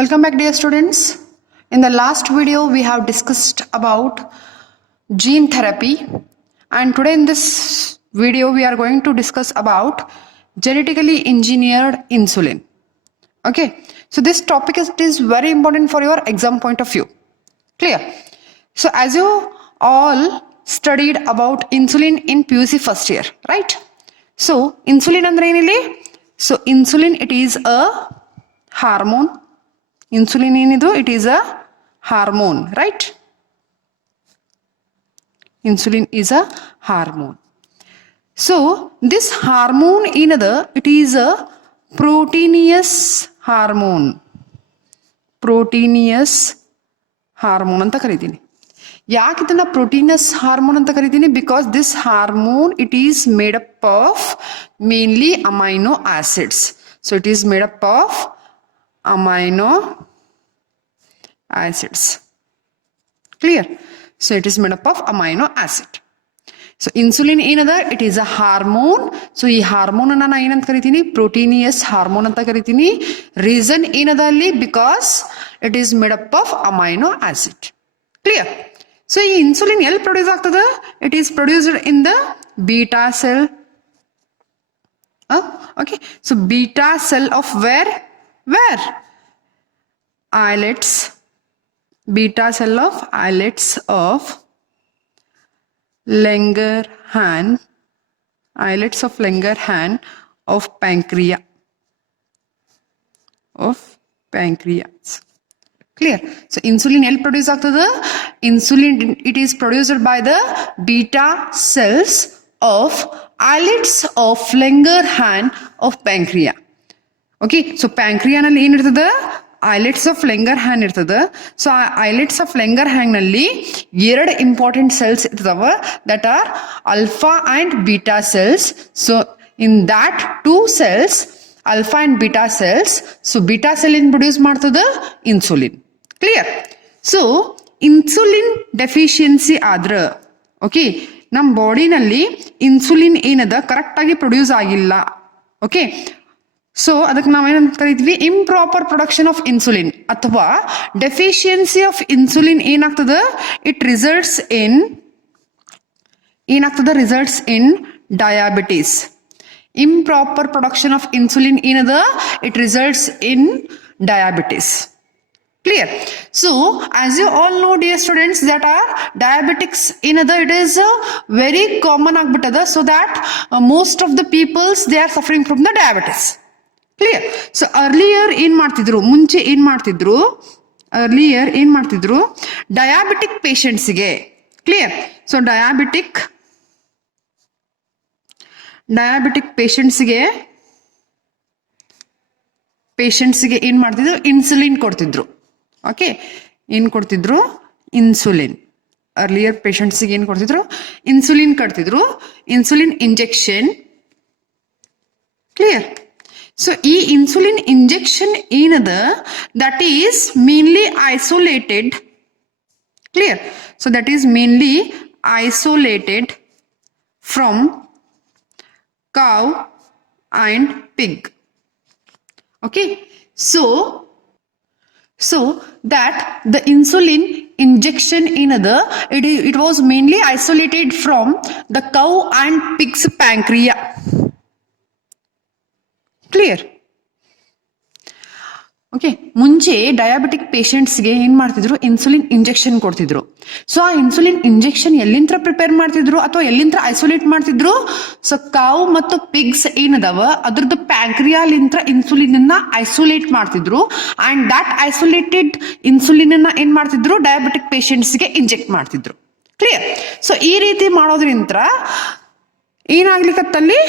Welcome back, dear students. In the last video, we have discussed about gene therapy, and today in this video, we are going to discuss about genetically engineered insulin. Okay, so this topic is very important for your exam point of view. Clear? So as you all studied about insulin in PUC first year, right? So insulin andre ಏನili? So insulin, it is a hormone. Insulin ಏನಿದು? It is a hormone, right? Insulin is a hormone. So this hormone ಏನದ? It is a proteinous hormone. Proteinous hormone ಅಂತ ಕರೀತೀನಿ. ಯಾಕೆ ಇದನ್ನ proteinous hormone ಅಂತ ಕರೀತೀನಿ? Because this hormone, it is made up of mainly amino acids. So it is made up of amino acids. Clear? So it is made up of amino acid. So insulin ಏನದ? It is a hormone. So ಈ hormone ಅನ್ನ ನಾನು ಏನಂತ ಕರಿತೀನಿ? Proteinous hormone ಅಂತ ಕರಿತೀನಿ. Reason ಏನದ ಅಲ್ಲಿ? Because it is made up of amino acid. Clear? So ಈ ಇನ್ಸುಲಿನ್ ಎಲ್ಲಿ ಪ್ರೊಡ್ಯೂಸ್ ಆಗ್ತದೆ? It is produced in the beta cell. Okay. So beta cell of where? Where? Islets. Beta cell of islets of Langerhans. Islets of Langerhans of pancreas. Of pancreas. Clear? So insulin ಎಲ್ಲಿ produce ಆಗ್ತದೆ? Insulin, it is produced by the beta cells of islets of Langerhans of pancreas. Okay, so pancreas ನಲ್ಲಿ ಏನಿರ್ತದೆ? islets of Langerhans ಇರ್ತದೆ. So islets of Langerhans ನಲ್ಲಿ ಎರಡು important cells ಇರ್ತವೆ, that are alpha and beta cells. So in that two cells, alpha and beta cells, so beta cell in produce ಮಾಡ್ತದೆ insulin. Clear? So insulin deficiency ಆದ್ರೆ, okay, ನಮ್ಮ ಬಾಡಿನಲ್ಲಿ insulin ಏನದ correct ಆಗಿ produce ಆಗಿಲ್ಲ. Okay, so ಅದಕ್ಕೆ ನಾವೇನಂತ ಕರಿತೀವಿ? Improper production of insulin ಅಥವಾ ಡೆಫಿಷಿಯನ್ಸಿ ಆಫ್ ಇನ್ಸುಲಿನ್ ಏನಾಗ್ತದ? ಇಟ್ ರಿಸಲ್ಟ್ಸ್ ಇನ್ ಏನಾಗ್ತದ? Results in diabetes. improper production of insulin ಏನದ? It results in diabetes. Clear? So as you all know, dear students, that are diabetics ಏನದ? It is very common ಆಗ್ಬಿಟ್ಟದ. So that most of the peoples, they are suffering from the diabetes. Clear? So earlier ಏನ್ ಮಾಡ್ತಿದ್ರು? ಮುಂಚೆ ಏನ್ ಮಾಡ್ತಿದ್ರು? earlier ಏನ್ ಮಾಡ್ತಿದ್ರು? Diabetic ಪೇಷಂಟ್ಸ್ಗೆ. Clear? So diabetic ಪೇಷಂಟ್ಸ್ಗೆ ಏನ್ ಮಾಡ್ತಿದ್ರು? ಇನ್ಸುಲಿನ್ ಕೊಡ್ತಿದ್ರು. ಓಕೆ, ಏನ್ ಕೊಡ್ತಿದ್ರು? ಇನ್ಸುಲಿನ್. ಅರ್ಲಿಯರ್ ಪೇಷಂಟ್ಸ್ಗೆ ಏನ್ ಕೊಡ್ತಿದ್ರು? ಇನ್ಸುಲಿನ್ ಕೊಡ್ತಿದ್ರು. Insulin injection. ಕ್ಲಿಯರ್? ಸೊ ಈ ಇನ್ಸುಲಿನ್ ಇಂಜೆಕ್ಷನ್ ಏನದ? That is mainly isolated. Clear? So that is mainly isolated from cow and pig. Okay, so that the insulin injection ಏನದ? It was mainly isolated from the cow and pig's pancreas. Clear? Okay, ಮುಂಚೆ diabetic ಪೇಷಂಟ್ಸ್ಗೆ ಏನ್ ಮಾಡ್ತಿದ್ರು? Insulin injection ಕೊಡ್ತಿದ್ರು. So ಆ insulin injection ಎಲ್ಲಿಂದ prepare ಮಾಡ್ತಿದ್ರು ಅಥವಾ ಎಲ್ಲಿಂದ ಐಸೋಲೇಟ್ ಮಾಡ್ತಿದ್ರು? ಸೊ ಕಾವ್ ಮತ್ತು ಪಿಗ್ಸ್ ಏನದವ ಅದ್ರದ್ದು ಪ್ಯಾಂಕ್ರಿಯಾಲಿಂದ ಇನ್ಸುಲಿನ್ ಅನ್ನ ಐಸೋಲೇಟ್ ಮಾಡ್ತಿದ್ರು. ಅಂಡ್ ದಟ್ ಐಸೋಲೇಟೆಡ್ ಇನ್ಸುಲಿನ್ ಅನ್ನ ಏನ್ ಮಾಡ್ತಿದ್ರು? ಡಯಾಬಿಟಿಕ್ ಪೇಷಂಟ್ಸ್ಗೆ ಇಂಜೆಕ್ಟ್ ಮಾಡ್ತಿದ್ರು. ಕ್ಲಿಯರ್? ಸೊ ಈ ರೀತಿ ಮಾಡೋದ್ರಿಂದ ಏನಾಗ್ಲಿಕ್ಕತ್ತಲ್ಲಿ?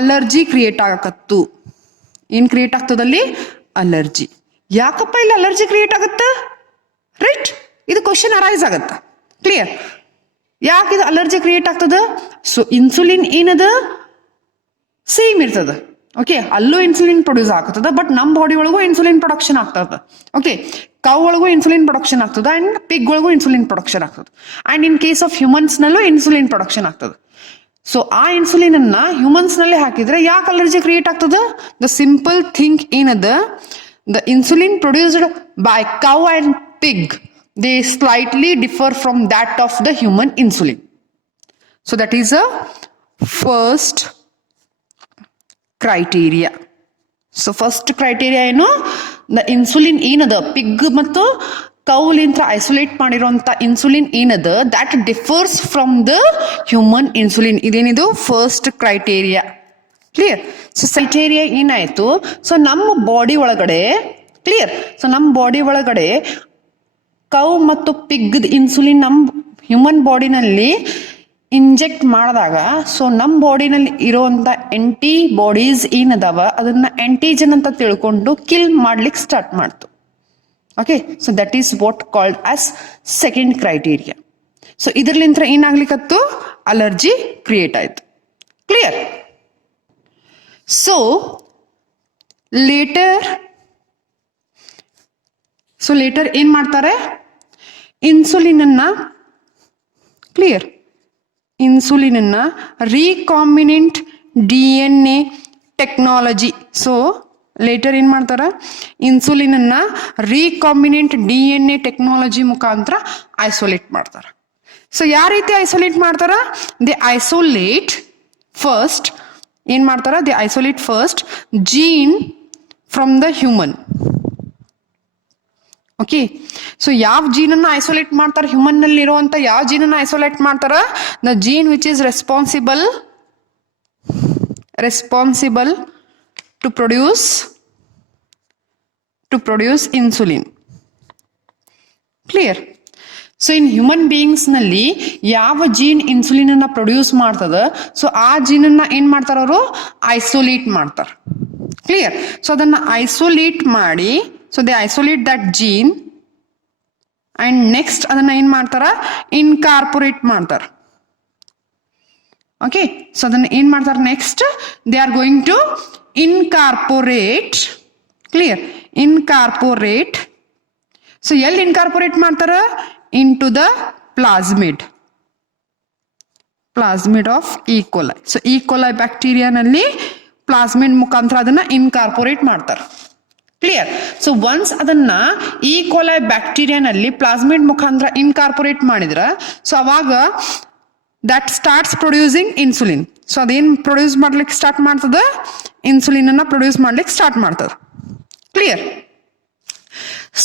Allergy create ಆಗಕತ್ತು. ಏನ್ ಕ್ರಿಯೇಟ್ ಆಗ್ತದಲ್ಲಿ? ಅಲರ್ಜಿ. ಯಾಕಪ್ಪ ಇಲ್ಲಿ ಅಲರ್ಜಿ ಕ್ರಿಯೇಟ್ ಆಗುತ್ತ? ರೈಟ್? ಇದು ಕ್ವಶನ್ ಅರೈಸ್ ಆಗತ್ತ. ಕ್ಲಿಯರ್? ಯಾಕೆ ಇದು ಅಲರ್ಜಿ ಕ್ರಿಯೇಟ್ ಆಗ್ತದ? ಸೊ ಇನ್ಸುಲಿನ್ ಏನದ? ಸೇಮ್ ಇರ್ತದ. ಓಕೆ, ಅಲ್ಲೂ ಇನ್ಸುಲಿನ್ ಪ್ರೊಡ್ಯೂಸ್ ಆಗ್ತದ, ಬಟ್ ನಮ್ಮ ಬಾಡಿ ಒಳಗೂ ಇನ್ಸುಲಿನ್ ಪ್ರೊಡಕ್ಷನ್ ಆಗ್ತದ. ಓಕೆ, ಕೌ ಒಳಗೂ ಇನ್ಸುಲಿನ್ ಪ್ರೊಡಕ್ಷನ್ ಆಗ್ತದ ಅಂಡ್ ಪಿಗ್ ಒಳಗೂ ಇನ್ಸುಲಿನ್ ಪ್ರೊಡಕ್ಷನ್ ಆಗ್ತದ. And in case of humans ನಲ್ಲೂ ಇನ್ಸುಲಿನ್ ಪ್ರೊಡಕ್ಷನ್ ಆಗ್ತದ. ಸೊ ಆ ಇನ್ಸುಲಿನ್ ಅನ್ನ ಹ್ಯೂಮನ್ಸ್ ನಲ್ಲಿ ಹಾಕಿದ್ರೆ ಯಾಕೆ ಅಲರ್ಜಿ ಕ್ರಿಯೇಟ್ ಆಗ್ತದ? ದ ಸಿಂಪಲ್ ಥಿಂಗ್ ಏನದ? the insulin produced by cow and pig, they slightly differ from that of the human insulin. So that is a first criteria. So first criteria ಏನು, the insulin ಏನದ pig ಮತ್ತು ಕೌಲಿಂತ್ರ isolate ಮಾಡಿರುವಂತ insulin ಏನದ that differs from the human insulin. ಇದೇನಿದು first criteria. Clear. So criteria ಏನಾಯ್ತು, so ನಮ್ಮ body ಒಳಗಡೆ ಕ್ಲಿಯರ್, ಸೊ ನಮ್ಮ ಬಾಡಿ ಒಳಗಡೆ ಕೌ ಮತ್ತು ಪಿಗ್ ಇನ್ಸುಲಿನ್ ನಮ್ಮ ಹ್ಯೂಮನ್ ಬಾಡಿನಲ್ಲಿ ಇಂಜೆಕ್ಟ್ ಮಾಡಿದಾಗ ಸೊ ನಮ್ಮ ಬಾಡಿನಲ್ಲಿ ಇರೋವಂಥ ಆಂಟಿಬಾಡೀಸ್ ಏನದಾವ ಅದನ್ನ ಆಂಟಿಜನ್ ಅಂತ ತಿಳ್ಕೊಂಡು ಕಿಲ್ ಮಾಡ್ಲಿಕ್ಕೆ ಸ್ಟಾರ್ಟ್ ಮಾಡ್ತು. Okay, so that is what called as second criteria. So ಇದರ್ಲಿಂತ್ರ ಏನಾಗ್ಲಿಕ್ಕತ್ತು, ಅಲರ್ಜಿ ಕ್ರಿಯೇಟ್ ಆಯ್ತು. ಕ್ಲಿಯರ್. ಸೊ ಲೇಟರ್ ಏನ್ ಮಾಡ್ತಾರೆ, ಇನ್ಸುಲಿನ್ ಅನ್ನ ಕ್ಲಿಯರ್, ಇನ್ಸುಲಿನ್ ಅನ್ನ recombinant DNA technology. So later ಏನ್ ಮಾಡ್ತಾರ, ಇನ್ಸುಲಿನ್ ಅನ್ನ ರೀಕಾಂಬಿನೆಂಟ್ DNA ಟೆಕ್ನಾಲಜಿ ಮುಖಾಂತರ ಐಸೋಲೇಟ್ ಮಾಡ್ತಾರ. ಸೊ ಯಾವ ರೀತಿ ಐಸೋಲೇಟ್ ಮಾಡ್ತಾರ, ದೇ ಐಸೋಲೇಟ್ ಫಸ್ಟ್ ಏನ್ ಮಾಡ್ತಾರ, they isolate first gene from the human. Okay, so ಯಾವ ಜೀನನ್ನ ಐಸೋಲೇಟ್ ಮಾಡ್ತಾರೆ, ಹ್ಯೂಮನ್ ನಲ್ಲಿ ಇರುವಂತ ಯಾವ ಜೀನನ್ನ ಐಸೋಲೇಟ್ ಮಾಡ್ತಾರ, the gene which is responsible to produce insulin. Clear. So in human beings ನಲ್ಲಿ ಯಾವ ಜೀನ್ ಇನ್ಸುಲಿನ್ ಅನ್ನ ಪ್ರೊಡ್ಯೂಸ್ ಮಾಡ್ತದ, ಸೊ ಆ ಜೀನನ್ನ ಏನ್ ಮಾಡ್ತಾರ ಅವರು, ಐಸೋಲೇಟ್ ಮಾಡ್ತಾರ. ಕ್ಲಿಯರ್. ಸೊ ಅದನ್ನ ಐಸೋಲೇಟ್ ಮಾಡಿ, so they isolate that gene and next ಅದನ್ನ ಏನ್ ಮಾಡ್ತಾರ, ಇನ್ಕಾರ್ಪೊರೇಟ್ ಮಾಡ್ತಾರ. ಓಕೆ, ಸೊ ಅದನ್ನ ಏನ್ ಮಾಡ್ತಾರ, next they are going to incorporate. Clear, incorporate. So ಎಲ್ಲಿ ಇನ್ಕಾರ್ಪೊರೇಟ್ ಮಾಡ್ತಾರ, in to the plasmid of E coli. So E coli ಬ್ಯಾಕ್ಟೀರಿಯಾನಲ್ಲಿ ಪ್ಲಾಸ್ಮಿಡ್ ಮುಖಾಂತರ ಅದನ್ನ ಇನ್ಕಾರ್ಪೊರೇಟ್ ಮಾಡ್ತಾರ. ಕ್ಲಿಯರ್. ಸೊ ಒನ್ಸ್ ಅದನ್ನ ಈ ಕೋಲೈ ಬ್ಯಾಕ್ಟೀರಿಯಾನಲ್ಲಿ ಪ್ಲಾಸ್ಮಿಡ್ ಮುಖಾಂತರ ಇನ್ಕಾರ್ಪೊರೇಟ್ ಮಾಡಿದ್ರ, ಸೊ ಅವಾಗ that starts producing insulin. So ಅದೇನ್ ಪ್ರೊಡ್ಯೂಸ್ ಮಾಡ್ಲಿಕ್ಕೆ ಸ್ಟಾರ್ಟ್ ಮಾಡ್ತದ, ಇನ್ಸುಲಿನ್ ಅನ್ನ ಪ್ರೊಡ್ಯೂಸ್ ಮಾಡ್ಲಿಕ್ಕೆ ಸ್ಟಾರ್ಟ್ ಮಾಡ್ತದ. ಕ್ಲಿಯರ್.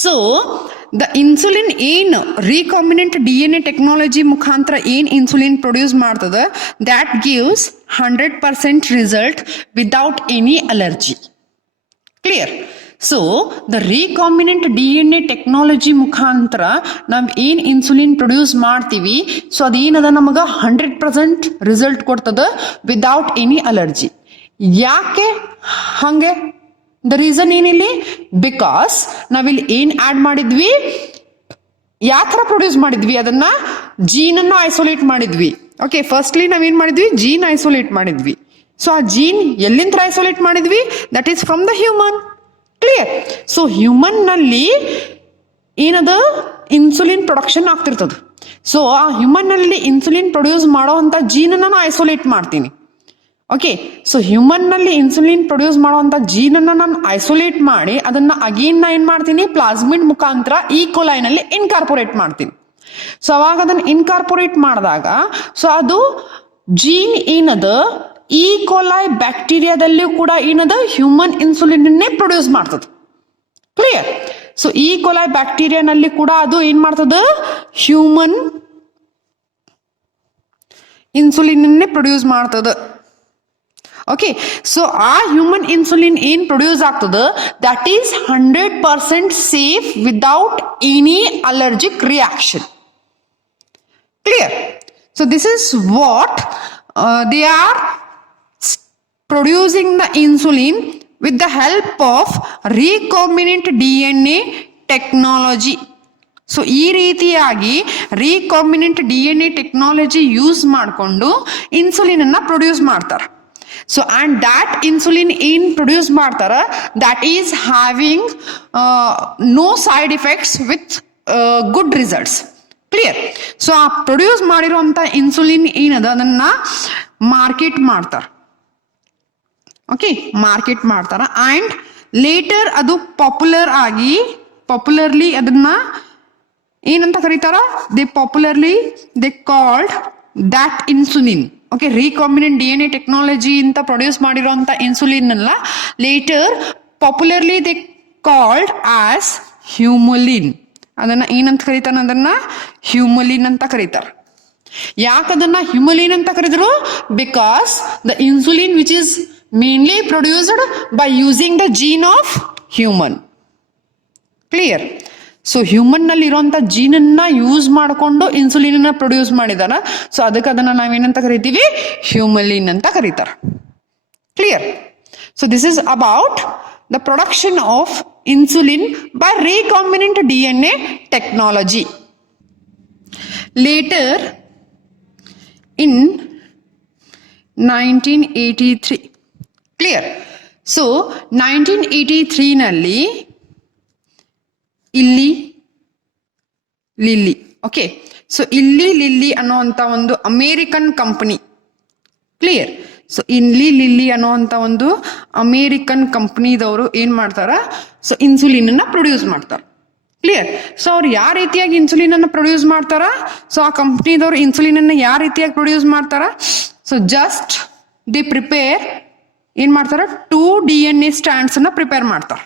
ಸೊ ದ ಇನ್ಸುಲಿನ್ ಏನು ರೀಕಾಂಬಿನೆಂಟ್ DNA ಟೆಕ್ನಾಲಜಿ ಮುಖಾಂತರ ಏನ್ ಇನ್ಸುಲಿನ್ ಪ್ರೊಡ್ಯೂಸ್ ಮಾಡ್ತದ, that gives 100% result without any allergy. Clear. So the recombinant DNA technology ಮುಖಾಂತರ ನಾವು ಏನ್ ಇನ್ಸುಲಿನ್ ಪ್ರೊಡ್ಯೂಸ್ ಮಾಡ್ತೀವಿ, ಸೊ ಅದೇನದ ನಮಗೆ 100% ರಿಸಲ್ಟ್ ಕೊಡ್ತದ ವಿದೌಟ್ ಎನಿ ಅಲರ್ಜಿ. ಯಾಕೆ ಹಂಗೆ, ದ ರೀಸನ್ ಏನಿಲ್ಲಿ, ಬಿಕಾಸ್ ನಾವಿಲ್ಲಿ ಏನ್ ಆಡ್ ಮಾಡಿದ್ವಿ, ಯಾವ ಥರ ಪ್ರೊಡ್ಯೂಸ್ ಮಾಡಿದ್ವಿ, ಅದನ್ನ ಜೀನನ್ನು ಐಸೋಲೇಟ್ ಮಾಡಿದ್ವಿ. ಓಕೆ, ಫಸ್ಟ್ಲಿ ನಾವೇನ್ ಮಾಡಿದ್ವಿ, ಜೀನ್ ಐಸೋಲೇಟ್ ಮಾಡಿದ್ವಿ. ಸೊ ಆ ಜೀನ್ ಎಲ್ಲಿಂದ ಐಸೋಲೇಟ್ ಮಾಡಿದ್ವಿ, that is from the human. Clear. So human ನಲ್ಲಿ ಏನದ ಇನ್ಸುಲಿನ್ ಪ್ರೊಡಕ್ಷನ್ ಆಗ್ತಿರ್ತದ. ಸೊ ಆ ಹ್ಯೂಮನ್ ನಲ್ಲಿ ಇನ್ಸುಲಿನ್ ಪ್ರೊಡ್ಯೂಸ್ ಮಾಡುವಂತ ಜೀನ್ ಅನ್ನ ಐಸೋಲೇಟ್ ಮಾಡ್ತೀನಿ. ಓಕೆ, ಸೊ ಹ್ಯೂಮನ್ ನಲ್ಲಿ ಇನ್ಸುಲಿನ್ ಪ್ರೊಡ್ಯೂಸ್ ಮಾಡುವಂತ ಜೀನ್ ಅನ್ನ ನಾನು ಐಸೋಲೇಟ್ ಮಾಡಿ ಅದನ್ನ ಅಗೇನ್ ನಾ ಏನ್ ಮಾಡ್ತೀನಿ, ಪ್ಲಾಸ್ಮಿಡ್ ಮುಖಾಂತರ ಈ ಕೊಲೈನಲ್ಲಿ ಇನ್ಕಾರ್ಪೊರೇಟ್ ಮಾಡ್ತೀನಿ. ಸೊ ಅವಾಗ ಅದನ್ನ ಇನ್ಕಾರ್ಪೊರೇಟ್ ಮಾಡಿದಾಗ ಸೊ ಅದು ಜೀನ್ ಏನದ ಈ ಕೊಲೈ ಬ್ಯಾಕ್ಟೀರಿಯಾದಲ್ಲಿಯೂ ಕೂಡ ಏನದ ಹ್ಯೂಮನ್ ಇನ್ಸುಲಿನ್ ಪ್ರೊಡ್ಯೂಸ್ ಮಾಡ್ತದ. ಕ್ಲಿಯರ್. ಸೊ ಈ ಕೊಲೈ ಬ್ಯಾಕ್ಟೀರಿಯಾನಲ್ಲಿ ಕೂಡ ಅದು ಏನ್ ಮಾಡ್ತದ, ಹ್ಯೂಮನ್ ಇನ್ಸುಲಿನ್ ಪ್ರೊಡ್ಯೂಸ್ ಮಾಡ್ತದ. ಓಕೆ, ಸೊ ಆ ಹ್ಯೂಮನ್ ಇನ್ಸುಲಿನ್ ಏನ್ ಪ್ರೊಡ್ಯೂಸ್ ಆಗ್ತದ, that is 100% safe without any allergic reaction. Clear. So this is what they are producing the insulin with the help of recombinant DNA technology. So ಈ ರೀತಿಯಾಗಿ recombinant DNA technology use ಮಾಡಿಕೊಂಡು insulin ಅನ್ನ produce ಮಾಡ್ತಾರೆ. So and that insulin ಏನ್ produce ಮಾಡ್ತಾರ, that is having no side effects with good results. Clear. So ಆ produce ಮಾಡಿರುವಂತ insulin ಏನದ ಅದನ್ನ ಮಾರ್ಕೆಟ್ ಮಾಡ್ತಾರ. ಓಕೆ, ಮಾರ್ಕೆಟ್ ಮಾಡ್ತಾರ ಅಂಡ್ ಲೇಟರ್ ಅದು ಪಾಪ್ಯುಲರ್ಲಿ ಅದನ್ನ ಏನಂತ ಕರೀತಾರ, they called that insulin. Okay, recombinant DNA technology ಅಂತ ಪ್ರೊಡ್ಯೂಸ್ ಮಾಡಿರೋಂಥ ಇನ್ಸುಲಿನ್ ಅಲ್ಲ, later popularly they called as ಹ್ಯೂಮುಲಿನ್. ಅದನ್ನ ಏನಂತ ಕರೀತಾರ, ಅದನ್ನ ಹ್ಯೂಮುಲಿನ್ ಅಂತ ಕರೀತಾರೆ. ಯಾಕದನ್ನ ಹ್ಯೂಮುಲಿನ್ ಅಂತ ಕರೆದ್ರು? Because the insulin which is mainly produced by using the gene of human. Clear? So human ನಲ್ಲಿ ಇರುವಂತ ಜೀನನ್ನ ಯೂಸ್ ಮಾಡಿಕೊಂಡು ಇನ್ಸುಲಿನ್ ಪ್ರೊಡ್ಯೂಸ್ ಮಾಡಿದಾರ. ಸೊ ಅದಕ್ಕೆ ಅದನ್ನ ನಾವೇನಂತ ಕರಿತೀವಿ? ಹ್ಯೂಮಲಿನ್ ಅಂತ ಕರೀತಾರೆ. Clear? So this is about the production of insulin by recombinant DNA technology. Later in 1983. Clear? So 1983 ನಲ್ಲಿ ಇಲ್ಲಿ ಲಿಲ್ಲಿ. ಓಕೆ, ಸೊ ಇಲ್ಲಿ ಲಿಲ್ಲಿ ಅನ್ನುವಂಥ ಒಂದು ಅಮೇರಿಕನ್ ಕಂಪನಿ. ಕ್ಲಿಯರ್? ಸೊ ಇಲ್ಲಿ ಲಿಲ್ಲಿ ಅನ್ನುವಂಥ ಒಂದು ಅಮೇರಿಕನ್ ಕಂಪ್ನಿದವರು ಏನ್ ಮಾಡ್ತಾರ, ಸೊ ಇನ್ಸುಲಿನ್ ಅನ್ನ ಪ್ರೊಡ್ಯೂಸ್ ಮಾಡ್ತಾರ. ಕ್ಲಿಯರ್? ಸೊ ಅವ್ರು ಯಾವ ರೀತಿಯಾಗಿ ಇನ್ಸುಲಿನ್ ಅನ್ನ ಪ್ರೊಡ್ಯೂಸ್ ಮಾಡ್ತಾರ, ಸೊ ಆ ಕಂಪ್ನಿದವರು ಇನ್ಸುಲಿನ್ ಅನ್ನ ಯಾವ ರೀತಿಯಾಗಿ ಪ್ರೊಡ್ಯೂಸ್ ಮಾಡ್ತಾರ, ಸೊ ಜಸ್ಟ್ ದೇ ಪ್ರಿಪೇರ್ ಏನ್ ಮಾಡ್ತಾರ, 2 DNA ಸ್ಟ್ಯಾಂಡ್ಸ್ ಅನ್ನ ಪ್ರಿಪೇರ್ ಮಾಡ್ತಾರ.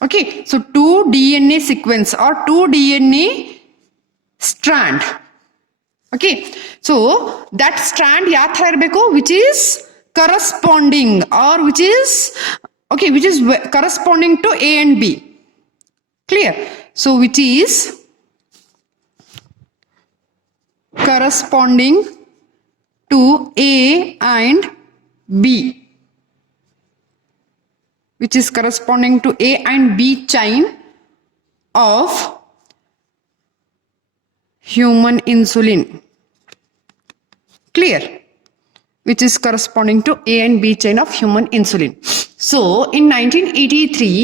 Okay, so 2 DNA sequence or 2 DNA strand. Okay, so that strand ಯಾವ ಥರ ಇರಬೇಕು, which is corresponding or which is corresponding to A and B. Clear? So which is corresponding to A and B, which is corresponding to A and B chain of human insulin. Clear? Which is corresponding to A and B chain of human insulin. So in 1983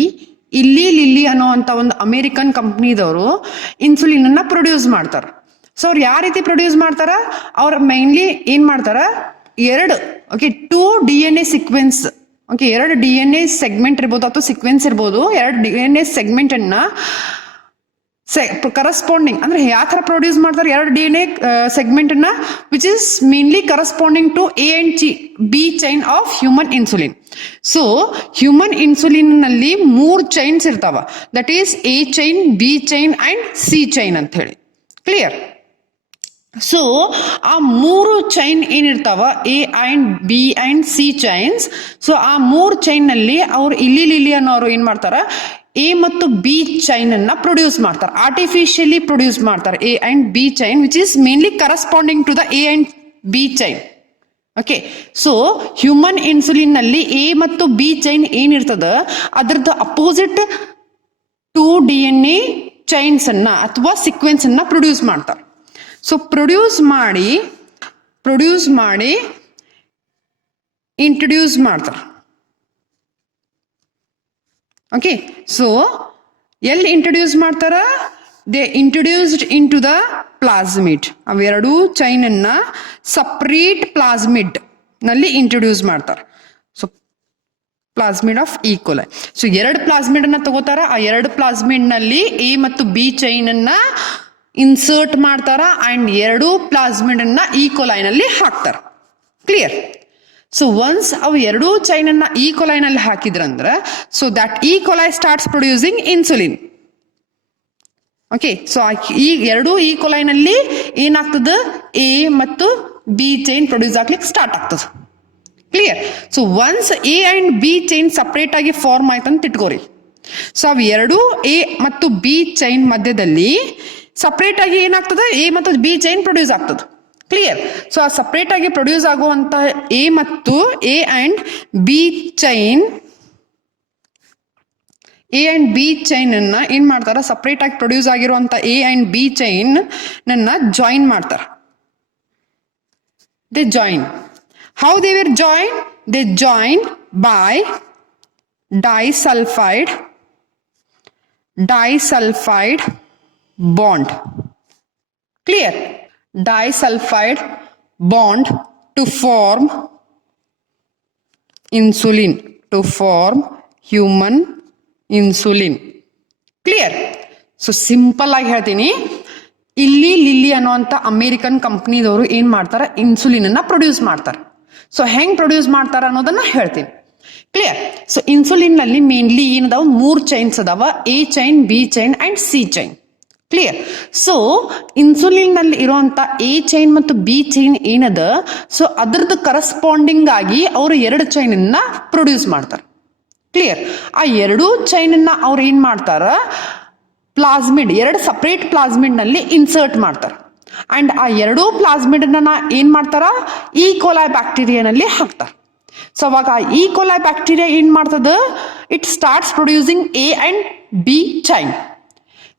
ಇಲ್ಲಿ lily ಅನ್ನುವಂಥ ಒಂದು American ಕಂಪ್ನಿದವರು insulin ಅನ್ನ produce ಮಾಡ್ತಾರ. So ಅವ್ರು ಯಾವ ರೀತಿ produce ಮಾಡ್ತಾರ, ಅವ್ರು ಮೈನ್ಲಿ ಏನ್ ಮಾಡ್ತಾರ, 2 DNA sequence, okay, 2 DNA segment ಇರ್ಬೋದು ಅಥವಾ ಸೀಕ್ವೆನ್ಸ್ ಇರ್ಬೋದು, 2 DNA ಸೆಗ್ಮೆಂಟ್ ಅನ್ನ ಕರೆಸ್ಪಾಂಡಿಂಗ್ ಅಂದ್ರೆ ಯಾವ ತರ ಪ್ರೊಡ್ಯೂಸ್ ಮಾಡ್ತಾರೆ, 2 DNA ಸೆಗ್ಮೆಂಟ್ ಅನ್ನ which is mainly corresponding to A and B chain of human insulin. So human insulin ನಲ್ಲಿ 3 ಚೈನ್ಸ್ ಇರ್ತಾವ, that is A chain, B chain and C chain ಅಂತ ಹೇಳಿ. ಕ್ಲಿಯರ್? ಸೊ ಆ 3 ಚೈನ್ ಏನಿರ್ತಾವ, A and B and C chains, so ಆ 3 chain ನಲ್ಲಿ ಅವ್ರು ಇಲ್ಲಿ ಅನ್ನೋರು ಏನ್ ಮಾಡ್ತಾರ, A ಮತ್ತು B ಚೈನ್ ಅನ್ನ ಪ್ರೊಡ್ಯೂಸ್ ಮಾಡ್ತಾರೆ, ಆರ್ಟಿಫಿಷಿಯಲಿ ಪ್ರೊಡ್ಯೂಸ್ ಮಾಡ್ತಾರೆ A and B chain which is mainly corresponding to the A and B chain. Okay, so human insulin ನಲ್ಲಿ A ಮತ್ತು B ಚೈನ್ ಏನಿರ್ತದ ಅದ್ರದ್ದು ಅಪೋಸಿಟ್ 2 DNA ಚೈನ್ಸ್ ಅನ್ನ ಅಥವಾ ಸೀಕ್ವೆನ್ಸ್ ಅನ್ನ ಪ್ರೊಡ್ಯೂಸ್ ಮಾಡ್ತಾರೆ. ಸೊ ಪ್ರೊಡ್ಯೂಸ್ ಮಾಡಿ ಇಂಟ್ರೊಡ್ಯೂಸ್ ಮಾಡ್ತಾರೆ. ಓಕೆ, ಸೊ ಎಲ್ಲಿ ಇಂಟ್ರೊಡ್ಯೂಸ್ ಮಾಡ್ತಾರ, they introduced in to the plasmid. ಅವೆರಡೂ ಚೈನ್ ಅನ್ನ ಸಪ್ರೇಟ್ ಪ್ಲಾಸ್ಮಿಡ್ ನಲ್ಲಿ ಇಂಟ್ರೊಡ್ಯೂಸ್ ಮಾಡ್ತಾರೆ. So plasmid of E coli. So 2 plasmid ಅನ್ನ ತಗೋತಾರ, ಆ 2 ಪ್ಲಾಸ್ಮಿಡ್ ನಲ್ಲಿ A ಮತ್ತು B ಚೈನ್ ಅನ್ನ ಇನ್ಸರ್ಟ್ ಮಾಡ್ತಾರ ಅಂಡ್ 2 ಪ್ಲಾಸ್ಮಿಡ್ ಅನ್ನ ಈಕೋಲೈ ನಲ್ಲಿ ಹಾಕ್ತಾರ. ಕ್ಲಿಯರ್? ಸೊ ಒನ್ಸ್ ಅವು 2 ಚೈನ್ ಅನ್ನ ಈಕೋಲೈ ನಲ್ಲಿ ಹಾಕಿದ್ರಂದ್ರ, so that E coli starts producing insulin. Okay, so ಈ 2 ಈಕೋಲೈ ನಲ್ಲಿ ಏನಾಗ್ತದ, A ಮತ್ತು B ಚೈನ್ ಪ್ರೊಡ್ಯೂಸ್ ಆಗ್ಲಿಕ್ಕೆ ಸ್ಟಾರ್ಟ್ ಆಗ್ತದ. Clear? So once A and B chain separate ಆಗಿ ಫಾರ್ಮ್ ಆಯ್ತಂತ ಇಟ್ಕೋರಿ. ಸೊ ಅವು 2 A ಮತ್ತು B ಚೈನ್ ಮಧ್ಯದಲ್ಲಿ ಸಪರೇಟ್ ಆಗಿ ಏನಾಗ್ತದೆ, A ಮತ್ತು B ಚೈನ್ ಪ್ರೊಡ್ಯೂಸ್ ಆಗ್ತದೆ. ಕ್ಲಿಯರ್? ಸೊ ಆ ಸಪರೇಟ್ ಆಗಿ ಪ್ರೊಡ್ಯೂಸ್ ಆಗುವಂತ A ಮತ್ತು A and B chain, A and B chain ಅನ್ನ ಏನ್ ಮಾಡ್ತಾರ, ಸಪರೇಟ್ ಆಗಿ ಪ್ರೊಡ್ಯೂಸ್ ಆಗಿರುವಂತ A ಅಂಡ್ B ಚೈನ್ ನನ್ನ ಜಾಯಿನ್ ಮಾಡ್ತಾರ. They join. How they were join? They join by disulfide bond. Clear? Disulfide bond to form insulin, to form human insulin. Clear? So simple ಆಗಿ ಹೇಳ್ತೀನಿ, ಇಲ್ಲಿ lily ಅನ್ನುವಂಥ American ಕಂಪ್ನಿದವರು ಏನ್ ಮಾಡ್ತಾರೆ, insulin ಅನ್ನ produce ಮಾಡ್ತಾರೆ. ಸೊ ಹೆಂಗ್ ಪ್ರೊಡ್ಯೂಸ್ ಮಾಡ್ತಾರ ಅನ್ನೋದನ್ನ ಹೇಳ್ತೀನಿ. ಕ್ಲಿಯರ್? ಸೊ ಇನ್ಸುಲಿನ್ ನಲ್ಲಿ ಮೇನ್ಲಿ ಏನದಾವ, 3 ಚೈನ್ಸ್ ಅದಾವ, A chain, B chain and C chain. Clear? So insulin ನಲ್ಲಿ ಇರುವಂತ ಎ ಚೈನ್ ಮತ್ತು ಬಿ ಚೈನ್ ಏನದ, ಸೊ ಅದ್ರದ್ದು ಕರೆಸ್ಪಾಂಡಿಂಗ್ ಆಗಿ ಅವರು 2 ಚೈನ್ ಅನ್ನ ಪ್ರೊಡ್ಯೂಸ್ ಮಾಡ್ತಾರೆ. ಕ್ಲಿಯರ್? ಆ 2 ಚೈನ್ ಅನ್ನ ಅವ್ರು ಏನ್ ಮಾಡ್ತಾರ, ಪ್ಲಾಸ್ಮಿಡ್, 2 ಸಪರೇಟ್ ಪ್ಲಾಸ್ಮಿಡ್ ನಲ್ಲಿ ಇನ್ಸರ್ಟ್ ಮಾಡ್ತಾರೆ. ಅಂಡ್ ಆ 2 ಪ್ಲಾಸ್ಮಿಡ್ ಏನ್ ಮಾಡ್ತಾರ, ಈ ಕೋಲೈ ಬ್ಯಾಕ್ಟೀರಿಯಾನಲ್ಲಿ ಹಾಕ್ತಾರ. ಸೊ ಅವಾಗ ಈ ಕೋಲೈ ಬ್ಯಾಕ್ಟೀರಿಯಾ ಏನ್ ಮಾಡ್ತದ, it starts producing A and B chain.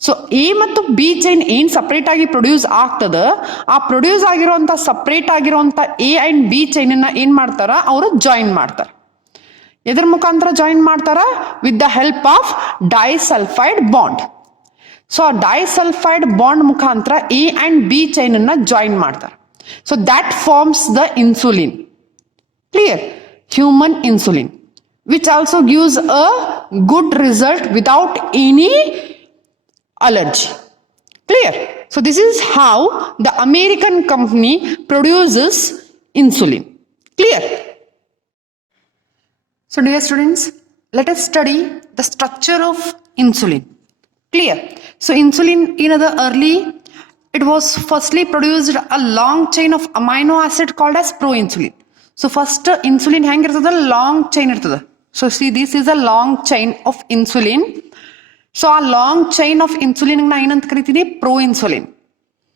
So A ಮತ್ತು ಬಿ ಚೈನ್ ಏನ್ ಸಪರೇಟ್ ಆಗಿ ಪ್ರೊಡ್ಯೂಸ್ ಆಗ್ತದ, ಆ ಪ್ರೊಡ್ಯೂಸ್ ಆಗಿರುವಂತ ಸಪರೇಟ್ ಆಗಿರುವಂತ ಎ ಅಂಡ್ ಬಿ ಚೈನ್ ಅನ್ನ ಏನ್ ಮಾಡ್ತಾರ, ಅವರು ಜಾಯಿನ್ ಮಾಡ್ತಾರ. ಎದ್ರ ಮುಖಾಂತರ ಜಾಯಿನ್ ಮಾಡ್ತಾರ, with the help of disulphide bond. So ಆ ಡೈಸಲ್ಫೈಡ್ ಬಾಂಡ್ ಮುಖಾಂತರ ಎ ಅಂಡ್ ಬಿ ಚೈನ್ ಅನ್ನ ಜಾಯಿನ್ ಮಾಡ್ತಾರೆ. So that forms the insulin. Clear? Human insulin, which also gives a good result without any allergy. Clear? So this is how the American company produces insulin. Clear? So dear students, let us study the structure of insulin. Clear? So insulin in the early, it was firstly produced a long chain of amino acid called as proinsulin. So first insulin hang irtada, long chain irtada. So see, this is a long chain of insulin. So ಆ long chain of insulin ನಾ ಏನಂತ ಕರಿತೀನಿ, pro insulin.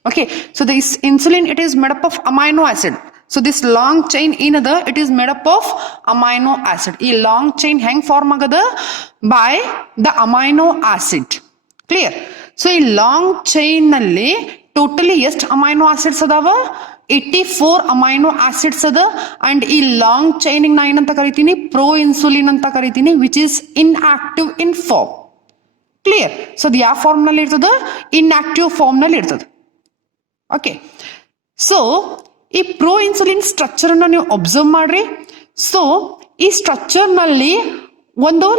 Okay, so this insulin it is made up of amino acid. So this long chain ಏನದ, it is made up of amino acid. ಈ long chain ಹೆಂಗ್ form ಆಗದ, by the amino acid. Clear? So ಈ long chain ನಲ್ಲಿ totally ಎಷ್ಟು amino acids ಅದಾವ, 84 amino acids ಅದ. And ಈ ಲಾಂಗ್ ಚೈನ್ ನಾ ಏನಂತ ಕರಿತೀನಿ, ಪ್ರೋ ಇನ್ಸುಲಿನ್ ಅಂತ ಕರಿತೀನಿ, which is inactive in form. Clear? So ಅದು ಯಾವ ಫಾರ್ಮ್ ನಲ್ಲಿ ಇರ್ತದ, ಇನ್ಆಕ್ಟಿವ್ ಫಾರ್ಮ್ ನಲ್ಲಿ ಇರ್ತದೆ. ಓಕೆ, ಸೊ ಈ ಪ್ರೋ ಇನ್ಸುಲಿನ್ ಸ್ಟ್ರಕ್ಚರ್ ಅನ್ನ ನೀವು ಅಬ್ಸರ್ವ್ ಮಾಡ್ರಿ. ಸೊ ಈ ಸ್ಟ್ರಕ್ಚರ್ ನಲ್ಲಿ ಒಂದು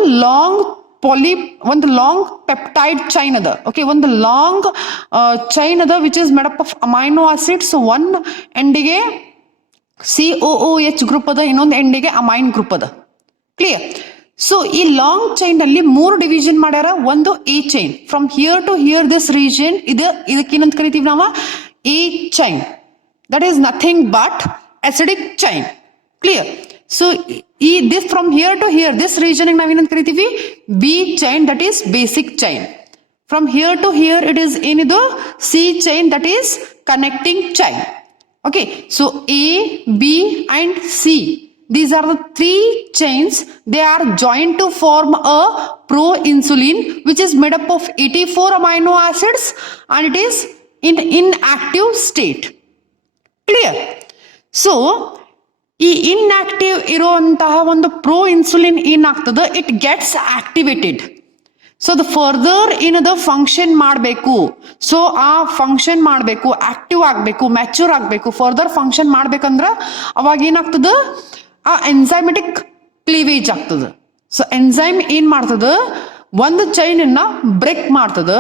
ಲಾಂಗ್ ಪೆಪ್ಟೈಡ್ ಚೈನ್ ಅದ. ಓಕೆ, ಒಂದು ಲಾಂಗ್ ಚೈನ್ ಅದ, which is made up of amino acid. So one ಎಂಡಿಗೆ COOH ಗ್ರೂಪ್ ಅದ, ಇನ್ನೊಂದು ಎಂಡಿಗೆ ಅಮೈನ್ ಗ್ರೂಪ್ ಅದ. ಕ್ಲಿಯರ್? ಸೊ ಈ ಲಾಂಗ್ ಚೈನ್ ನಲ್ಲಿ 3 ಡಿವಿಷನ್ ಮಾಡ್ಯಾರ. ಒಂದು A chain, from here to here this region, ಇದಕ್ಕೇನಂತ ಕರಿತೀವಿ ನಾವು, A chain. That is nothing but acidic chain. Clear? So ಈ this from here to here this region ನಾವೇನಂತ ಕರಿತೀವಿ, B chain, that is basic chain. From here to here it is ಏನಿದು, C chain, that is connecting chain. Okay, so A, B and C, these are the 3 chains. They are joined to form a proinsulin, which is made up of 84 amino acids and it is in inactive state. Clear? So ಈ inactive ಇರುವಂತಹ ಒಂದು proinsulin ಏನಾಗ್ತದೆ, it gets activated. So ಅದು further ಏನದ function ಮಾಡಬೇಕು. So ಆ function ಮಾಡಬೇಕು, active ಆಗಬೇಕು, ಮ್ಯಾಚೂರ್ ಆಗಬೇಕು, ಫರ್ದರ್ ಫಂಕ್ಷನ್ ಮಾಡ್ಬೇಕಂದ್ರ ಅವಾಗ ಏನಾಗ್ತದ, ಆ ಎನ್ಸೈಮೆಟಿಕ್ ಕ್ಲೀವೇಜ್ ಆಗ್ತದ. ಸೊ ಎನ್ಸೈಮ್ ಏನ್ ಮಾಡ್ತದ, ಒಂದು ಚೈನ್ ಅನ್ನ ಬ್ರೇಕ್ ಮಾಡ್ತದ.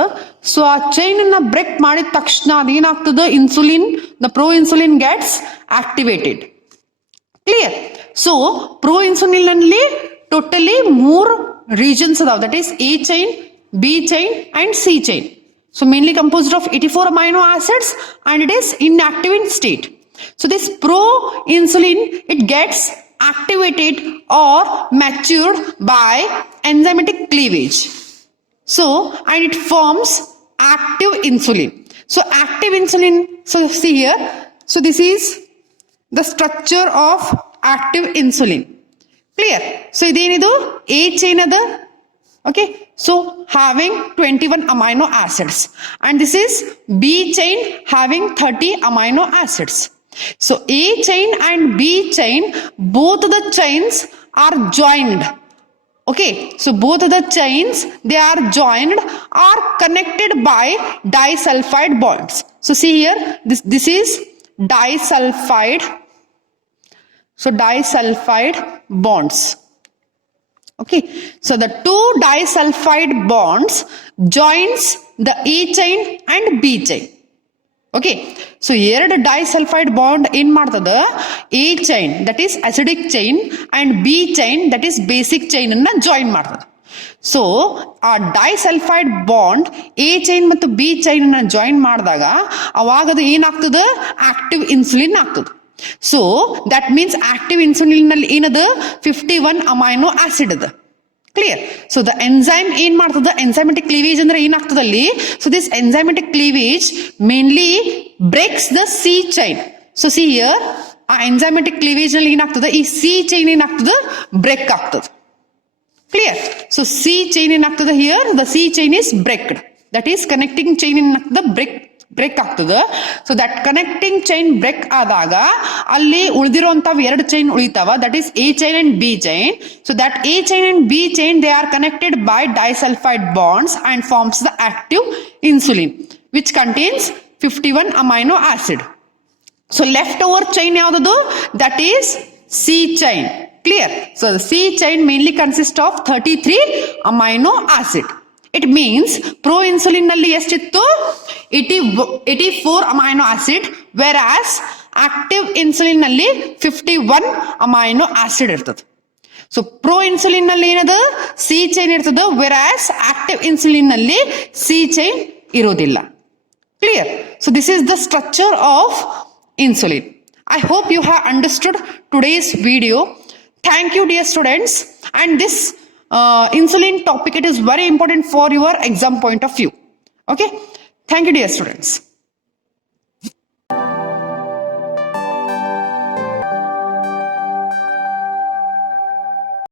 ಸೊ ಆ ಚೈನ್ ಅನ್ನ ಬ್ರೇಕ್ ಮಾಡಿದ ತಕ್ಷಣ ಅದೇನಾಗ್ತದ, insulin, the pro insulin gets activated. Clear? So pro insulin ಅಲ್ಲಿ ಟೋಟಲಿ 3 regions ಅದಾವ, that is A chain, B chain and C chain. So mainly composed of 84 amino acids and it is inactive in state. So this proinsulin, it gets activated or matured by enzymatic cleavage. So and it forms active insulin. So active insulin, so see here, so this is the structure of active insulin. Clear? So idenidu A chain ada. Okay, so having 21 amino acids and this is B chain having 30 amino acids. So A chain and B chain, both of the chains are joined. Okay, so both of the chains, they are joined or connected by disulfide bonds. So see here, this is disulfide. So disulfide bonds. Okay, so the two disulfide bonds joins the A chain and B chain. Okay, so ಎರಡು disulphide bond ಏನ್ ಮಾಡ್ತದ A chain that is acidic chain and B chain that is basic chain ಅನ್ನ join ಮಾಡ್ತದ. So ಆ disulphide bond A chain ಮತ್ತು B chain ಅನ್ನ join ಮಾಡಿದಾಗ ಅವಾಗ ಅದು ಏನಾಗ್ತದ ಆಕ್ಟಿವ್ ಇನ್ಸುಲಿನ್ ಆಗ್ತದ. So that means active insulin ನಲ್ಲಿ ಏನದ 51 ಅಮೈನೋ ಆಸಿಡ್ ಅದ. ಕ್ಲಿಯರ್. ಸೊ ದ ಎನ್ಸೈಮ್ ಏನ್ ಮಾಡ್ತದ ಎನ್ಸೈಮೆಟಿಕ್ ಕ್ಲೀವೇಜ್ ಅಂದ್ರೆ ಏನಾಗ್ತದಲ್ಲಿ so this enzymatic cleavage mainly breaks the C chain. So see here ಆ ಎನ್ಸೈಮೆಟಿಕ್ ಕ್ಲೀವೇಜ್ ನಲ್ಲಿ ಏನಾಗ್ತದ ಈ ಸಿ ಚೈನ್ ಏನಾಗ್ತದ ಬ್ರೇಕ್ ಆಗ್ತದ. ಕ್ಲಿಯರ್. ಸೊ ಸಿ ಚೈನ್ ಏನಾಗ್ತದ here the C chain is breaked that is connecting chain ಏನಾಗ್ತದ break ಆಗ್ತದ. So that connecting chain break ಆದಾಗ ಅಲ್ಲಿ ಉಳಿದಿರುವಂತವ್ ಎರಡು ಚೈನ್ ಉಳಿತಾವ that is A chain and B chain. So that A chain and B chain they are connected by disulphide bonds and forms the active insulin which contains 51 amino acid. So left over chain ಯಾವ್ದು that is C chain. Clear. So C chain mainly consist of 33 amino acid. It means pro insulin ನಲ್ಲಿ ಎಷ್ಟಿತ್ತು 84 amino acid whereas active insulin ನಲ್ಲಿ 51 amino acid ಇರ್ತದೆ. So pro insulin ನಲ್ಲಿ ಏನದ C chain ಇರ್ತದೆ whereas active insulin ನಲ್ಲಿ C chain ಇರೋದಿಲ್ಲ. Clear. So this is the structure of insulin. I hope you have understood today's video. Thank you dear students, and this insulin topic it is very important for your exam point of view. Okay, thank you dear students.